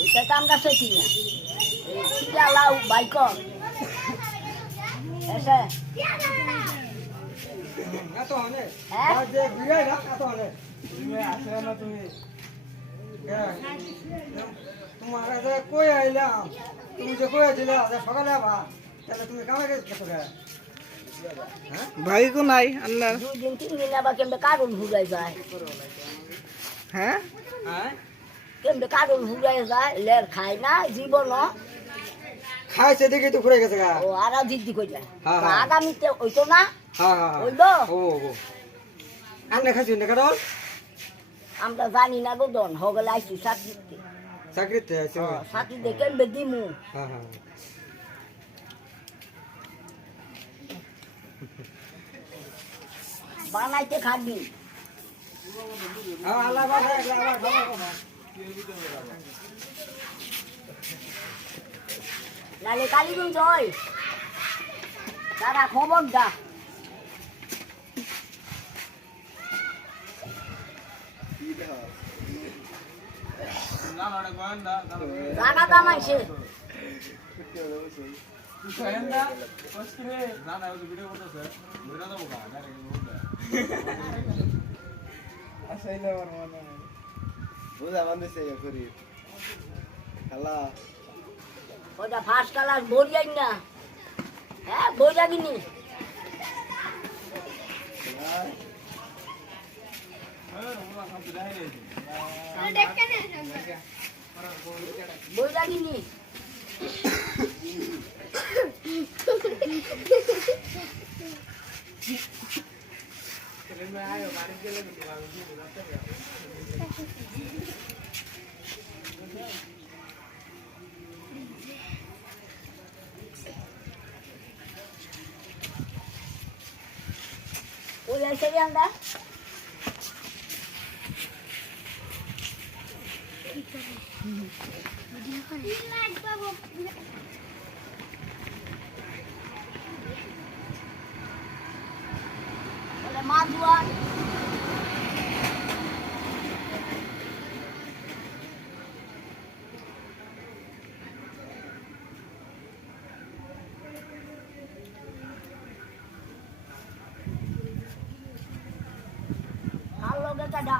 এটা তো আমরা সেটি না সিটা লাউ বাইকন এসে এত হলে হ্যাঁ যে বিয়ে না এত হলে তুমি আসলে না তুমি তোমার কাছে কই আইলাম তুমি যে কই দিলে সকালে আবা তাহলে তুমি কামে গেছো হ্যাঁ ভাই কো নাই আল্লাহ 2 দিন 3 দিন আবার কেমনে কারণ ভুলাই যায় হ্যাঁ হ্যাঁ কেমনে কারণ ভুলাই যায় লের খায় না জীবন খাইছে দেখি তো ঘুরে গেছে গা ও আরা জিদ্দি কই যায় হ্যাঁ, হ্যাঁ। আগামীতে হইতো না হ্যাঁ হ্যাঁ হইলো ও ও আমনে খাইছি না কারণ আমরা জানি না গো দন হগলে আইছি চাকরিতে চাকরিতে আছে চাকরি দেখে বেদিমু হ্যাঁ হ্যাঁ বানাইতে খাবি আল্লাহ বাবা আল্লাহ বাবা নালে কালীগঞ্জ হয় তারা খবর দা জানা দামাইছে ওটা ফার্স্ট কালার বইয়াই না হ্যাঁ বইয়া কিনি বইয়া কিনি ওই এসে আমরা মা দুয়ার আর লগে কাটা